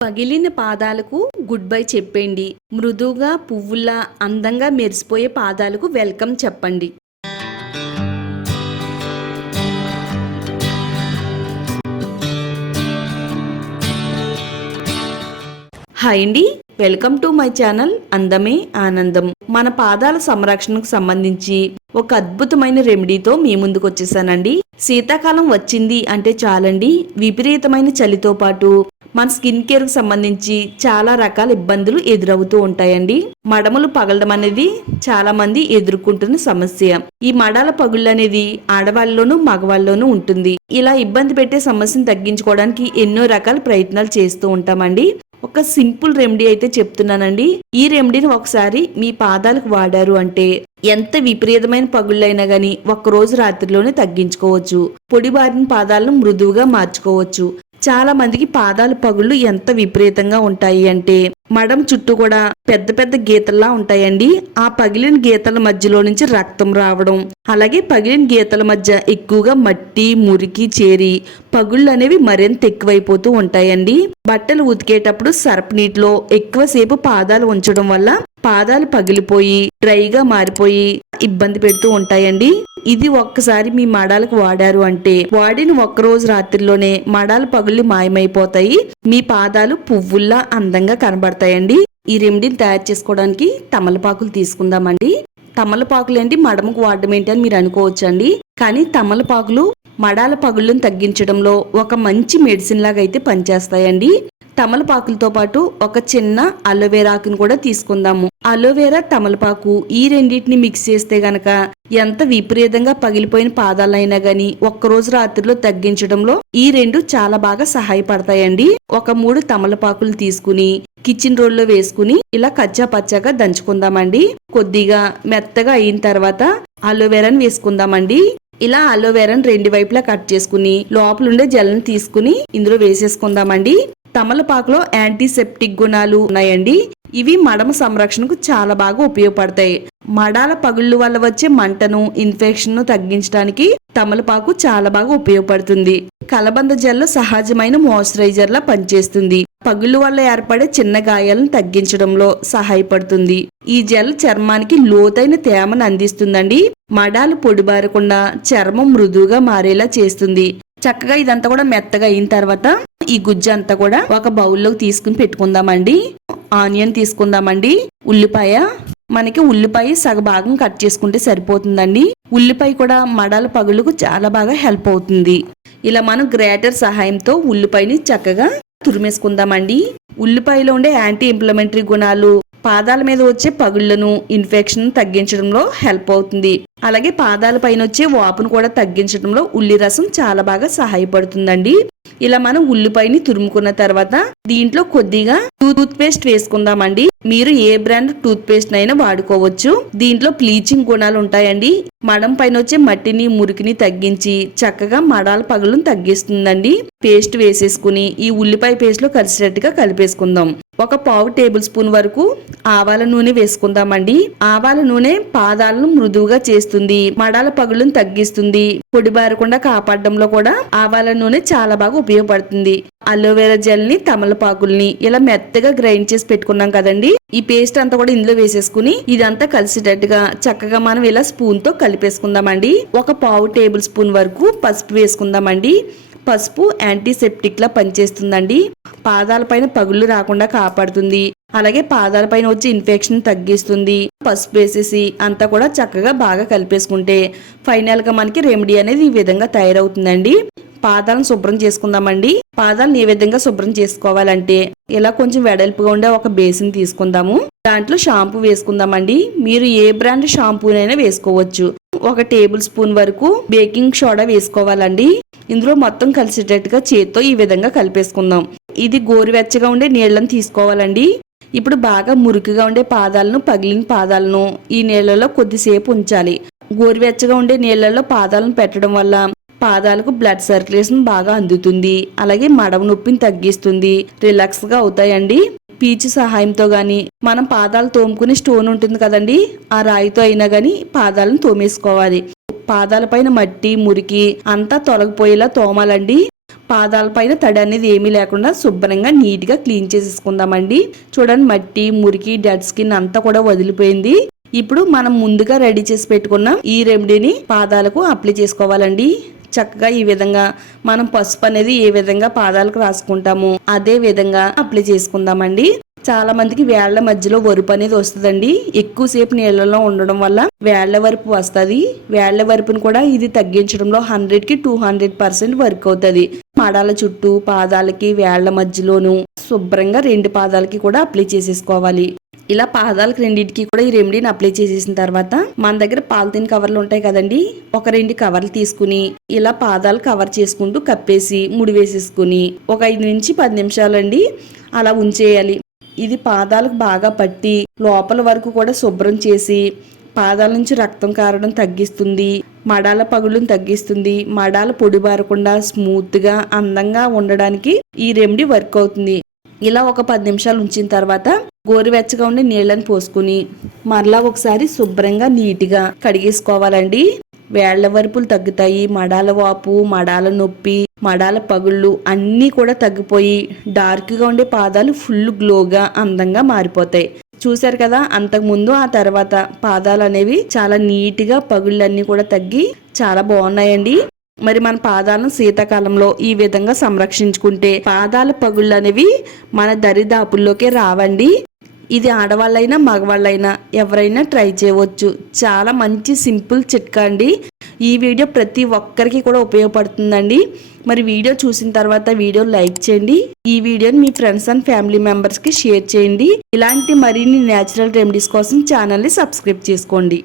పగిలిన పాదాలకు good bye చెప్పండి. మృదువుగా పువ్వుల్లా అందంగా మెరిసిపోయే పాదాలకు వెల్కమ్ చెప్పండి. హాయ్ అండి, వెల్కమ్ టు మై ఛానల్ అందమే ఆనందం. మన పాదాల సంరక్షణకు సంబంధించి ఒక అద్భుతమైన రెమెడీతో మీ ముందుకు వచ్చేసానండి. శీతాకాలం వచ్చింది అంటే చాలండి, విపరీతమైన చలితో పాటు మన స్కిన్ కేర్ కు సంబంధించి చాలా రకాల ఇబ్బందులు ఎదురవుతూ ఉంటాయండి. మడమలు పగలడం అనేది చాలా మంది ఎదుర్కొంటున్న సమస్య. ఈ మడాల పగుళ్ళు అనేది ఆడవాళ్ళలోనూ మగవాళ్ళలోనూ ఉంటుంది. ఇలా ఇబ్బంది పెట్టే సమస్యను తగ్గించుకోవడానికి ఎన్నో రకాల ప్రయత్నాలు చేస్తూ ఉంటామండి. ఒక సింపుల్ రెమెడీ అయితే చెప్తున్నానండి. ఈ రెమెడీని ఒకసారి మీ పాదాలకు వాడారు అంటే ఎంత విపరీతమైన పగుళ్ళైనా గానీ ఒక్కరోజు రాత్రిలోనే తగ్గించుకోవచ్చు. పొడి బారిన పాదాలను మృదువుగా మార్చుకోవచ్చు. చాలా మందికి పాదాల పగుళ్ళు ఎంత విపరీతంగా ఉంటాయి అంటే మడం చుట్టూ కూడా పెద్ద పెద్ద గీతల్లా ఉంటాయండి. ఆ పగిలిన గీతల మధ్యలో నుంచి రక్తం రావడం, అలాగే పగిలిన గీతల మధ్య ఎక్కువగా మట్టి మురికి చేరి పగుళ్ళు అనేవి మరింత ఎక్కువైపోతూ ఉంటాయండి. బట్టలు ఉతికేటప్పుడు సర్ఫ్ నీటిలో ఎక్కువసేపు పాదాలు ఉంచడం వల్ల పాదాలు పగిలిపోయి డ్రైగా మారిపోయి ఇబ్బంది పెడుతూ ఉంటాయండి. ఇది ఒక్కసారి మీ మడాలకు వాడారు అంటే వాడిన ఒక్కరోజు రాత్రిలోనే మడాల పగుళ్ళు మాయమైపోతాయి. మీ పాదాలు పువ్వుల్లా అందంగా కనబడతాయండి. ఈ రెమెడీని తయారు చేసుకోవడానికి తమలపాకులు తీసుకుందామండి. తమలపాకులు ఏంటి మడమకు వాడడం ఏంటి అని మీరు అనుకోవచ్చండి. కానీ తమలపాకులు మడాల పగుళ్ళను తగ్గించడంలో ఒక మంచి మెడిసిన్ లాగా అయితే పనిచేస్తాయండి. తమలపాకులతో పాటు ఒక చిన్న అలోవెరాకును కూడా తీసుకుందాము. అలోవెరా తమలపాకు ఈ రెండింటిని మిక్స్ చేస్తే గనక ఎంత విపరీతంగా పగిలిపోయిన పాదాలైనా గానీ ఒక్కరోజు రాత్రిలో తగ్గించడంలో ఈ రెండు చాలా బాగా సహాయపడతాయండి. ఒక 3 తమలపాకులు తీసుకుని కిచెన్ రోల్ లో వేసుకుని ఇలా కచ్చా పచ్చాగా దంచుకుందామండి. కొద్దిగా మెత్తగా అయిన తర్వాత అలోవెరాని వేసుకుందామండి. ఇలా అలోవెరాని 2 వైపులా కట్ చేసుకుని లోపలుండే జెల్ని తీసుకుని ఇందులో వేసేసుకుందామండి. తమలపాకులో యాంటీసెప్టిక్ గుణాలు ఉన్నాయండి. ఇవి మడమ సంరక్షణకు చాలా బాగా ఉపయోగపడతాయి. మడాల పగుళ్ళు వల్ల వచ్చే మంటను ఇన్ఫెక్షన్ ను తగ్గించడానికి తమలపాకు చాలా బాగా ఉపయోగపడుతుంది. కలబంద జెల్ సహజమైన మాయిశ్చరైజర్ లా పనిచేస్తుంది. పగుళ్ళు వల్ల ఏర్పడే చిన్న గాయాలను తగ్గించడంలో సహాయపడుతుంది. ఈ జెల్ చర్మానికి లోతైన తేమను అందిస్తుందండి. మడాలు పొడిబారకుండా చర్మం మృదువుగా మారేలా చేస్తుంది. చక్కగా ఇదంతా కూడా మెత్తగా అయిన తర్వాత ఈ గుజ్జు అంతా కూడా ఒక బౌల్లోకి తీసుకుని పెట్టుకుందామండి. ఆనియన్ తీసుకుందామండి. మనకి ఉల్లిపాయ సగభాగం కట్ చేసుకుంటే సరిపోతుందండి. ఉల్లిపాయ కూడా మడాల పగుళ్ళకు చాలా బాగా హెల్ప్ అవుతుంది. ఇలా మనం గ్రేటర్ సహాయంతో ఉల్లిపాయని చక్కగా తురిమేసుకుందామండి. ఉల్లిపాయలో ఉండే యాంటీ ఇన్ఫ్లమేటరీ గుణాలు పాదాల మీద వచ్చే పగుళ్లను ఇన్ఫెక్షన్ తగ్గించడంలో హెల్ప్ అవుతుంది. అలాగే పాదాల పైన వచ్చే వాపును కూడా తగ్గించడంలో ఉల్లి రసం చాలా బాగా సహాయపడుతుందండి. ఇలా మనం ఉల్లిపాయని తురుముకున్న తర్వాత దీంట్లో కొద్దిగా టూత్ పేస్ట్ వేసుకుందామండి. మీరు ఏ బ్రాండ్ టూత్ పేస్ట్ అయినా వాడుకోవచ్చు. దీంట్లో బ్లీచింగ్ గుణాలు ఉంటాయండి. మడం పైన వచ్చే మట్టిని మురికిని తగ్గించి చక్కగా మడాల పగులను తగ్గిస్తుందండి. పేస్ట్ వేసేసుకుని ఈ ఉల్లిపాయ పేస్ట్ లో కలిసేటట్టుగా కలిపేసుకుందాం. ఒక 1/2 టేబుల్ స్పూన్ వరకు ఆవాల నూనె వేసుకుందామండి. ఆవాల నూనె పాదాలను మృదువుగా చేస్తుంది, మడాల పగులను తగ్గిస్తుంది, పొడిబారకుండా కాపాడడంలో కూడా ఆవాల నూనె చాలా బాగా ఉపయోగపడుతుంది. అలోవెరా జెల్ ని తమలపాకుల్ని ఇలా మెత్తగా గ్రైండ్ చేసి పెట్టుకున్నాం కదండి. ఈ పేస్ట్ అంతా కూడా ఇందులో వేసేసుకుని ఇదంతా కలిసేటట్టుగా చక్కగా మనం ఇలా స్పూన్ తో కలిపేసుకుందామండి. ఒక 1/2 టేబుల్ స్పూన్ వరకు పసుపు వేసుకుందామండి. పసుపు యాంటీసెప్టిక్ లా పనిచేస్తుందండి. పాదాల పైన పగుళ్ళు రాకుండా కాపాడుతుంది. అలాగే పాదాల పైన వచ్చే ఇన్ఫెక్షన్ తగ్గిస్తుంది. పసుపు వేసేసి అంతా కూడా చక్కగా బాగా కలిపేసుకుంటే ఫైనల్ గా మనకి రెమెడీ అనేది ఈ విధంగా తయారవుతుందండి. పాదాలను శుభ్రం చేసుకుందామండి. పాదాలను ఏ విధంగా శుభ్రం చేసుకోవాలంటే ఇలా కొంచెం వెడల్పుగా ఉండే ఒక బేసిన్ తీసుకుందాము. దాంట్లో షాంపూ వేసుకుందామండి. మీరు ఏ బ్రాండ్ షాంపూనైనా వేసుకోవచ్చు. 1 టేబుల్ స్పూన్ వరకు బేకింగ్ సోడా వేసుకోవాలండి. ఇందులో మొత్తం కలిసేటట్టుగా చేత్తో ఈ విధంగా కలిపేసుకుందాం. ఇది గోరువెచ్చగా ఉండే నీళ్లను తీసుకోవాలండి. ఇప్పుడు బాగా మురికిగా ఉండే పాదాలను పగిలిన పాదాలను ఈ నీళ్లలో కొద్దిసేపు ఉంచాలి. గోరువెచ్చగా ఉండే నీళ్లలో పాదాలను పెట్టడం వల్ల పాదాలకు బ్లడ్ సర్క్యులేషన్ బాగా అందుతుంది. అలాగే మడమ నొప్పిని తగ్గిస్తుంది, రిలాక్స్ గా అవుతాయండి. పీచు సహాయంతో గాని మనం పాదాలు తోముకునే స్టోన్ ఉంటుంది కదండి, ఆ రాయితో అయినా గాని పాదాలను తోమేసుకోవాలి. పాదాల పైన మట్టి మురికి అంతా తొలగిపోయేలా తోమాలండి. పాదాల పైన తడి అనేది ఏమీ లేకుండా శుభ్రంగా నీట్ గా క్లీన్ చేసేసుకుందామండి. చూడండి, మట్టి, మురికి, డెడ్ స్కిన్ అంతా కూడా వదిలిపోయింది. ఇప్పుడు మనం ముందుగా రెడీ చేసి పెట్టుకున్న ఈ రెమెడీని పాదాలకు అప్లై చేసుకోవాలండి. చక్కగా ఈ విధంగా మనం పసుపు అనేది ఏ విధంగా పాదాలకు రాసుకుంటామో అదే విధంగా అప్లై చేసుకుందామండి. చాలా మందికి వేళ్ల మధ్యలో వరుపు అనేది వస్తుందండి. ఎక్కువసేపు నీళ్లలో ఉండడం వల్ల వేళ్ల వరుపు వస్తుంది. వేళ్ల వరుపును కూడా ఇది తగ్గించడంలో 100కి 200% వర్క్ అవుతుంది. మడాల చుట్టూ, పాదాలకి, వేళ్ల మధ్యలోను శుభ్రంగా 2 పాదాలకి కూడా అప్లై చేసేసుకోవాలి. ఇలా పాదాలకు రెండింటికి కూడా ఈ రెమెడీని అప్లై చేసేసిన తర్వాత మన దగ్గర పాలిథిన్ కవర్లు ఉంటాయి కదండి, ఒక 2 కవర్లు తీసుకుని ఇలా పాదాలు కవర్ చేసుకుంటూ కప్పేసి ముడి వేసేసుకుని ఒక 5 నుంచి 10 నిమిషాలు అండి అలా ఉంచేయాలి. ఇది పాదాలకు బాగా పట్టి లోపల వరకు కూడా శుభ్రం చేసి పాదాల నుంచి రక్తం కారడం తగ్గిస్తుంది. మడాల పగుళ్ళను తగ్గిస్తుంది. మడాల పొడి బారకుండా స్మూత్ గా అందంగా ఉండడానికి ఈ రెమెడీ వర్క్ అవుతుంది. ఇలా ఒక 10 నిమిషాలు ఉంచిన తర్వాత గోరువెచ్చగా ఉండే నీళ్ళని పోసుకుని మరలా ఒకసారి శుభ్రంగా నీట్గా కడిగేసుకోవాలండి. వేళ్ల వరుపులు తగ్గుతాయి. మడాల వాపు, మడాల నొప్పి, మడాల పగుళ్ళు అన్నీ కూడా తగ్గిపోయి డార్క్గా ఉండే పాదాలు ఫుల్ గ్లోగా అందంగా మారిపోతాయి. చూశారు కదా, అంతకుముందు ఆ తర్వాత పాదాలు అనేవి చాలా నీట్గా పగుళ్ళన్నీ కూడా తగ్గి చాలా బాగున్నాయండి. మరి మన పాదాలను శీతాకాలంలో ఈ విధంగా సంరక్షించుకుంటే పాదాల పగుళ్ళు అనేవి మన దరిదాపుల్లోకే రావండి. ఇది ఆడవాళ్ళైనా మగవాళ్ళైనా ఎవరైనా ట్రై చేయవచ్చు. చాలా మంచి సింపుల్ చిట్కా అండి. ఈ వీడియో ప్రతి ఒక్కరికి కూడా ఉపయోగపడుతుందండి. మరి వీడియో చూసిన తర్వాత వీడియో లైక్ చేయండి. ఈ వీడియోని మీ ఫ్రెండ్స్ అండ్ ఫ్యామిలీ మెంబర్స్కి షేర్ చేయండి. ఇలాంటి మరిన్ని న్యాచురల్ రెమెడీస్ కోసం ఛానల్ని సబ్స్క్రైబ్ చేసుకోండి.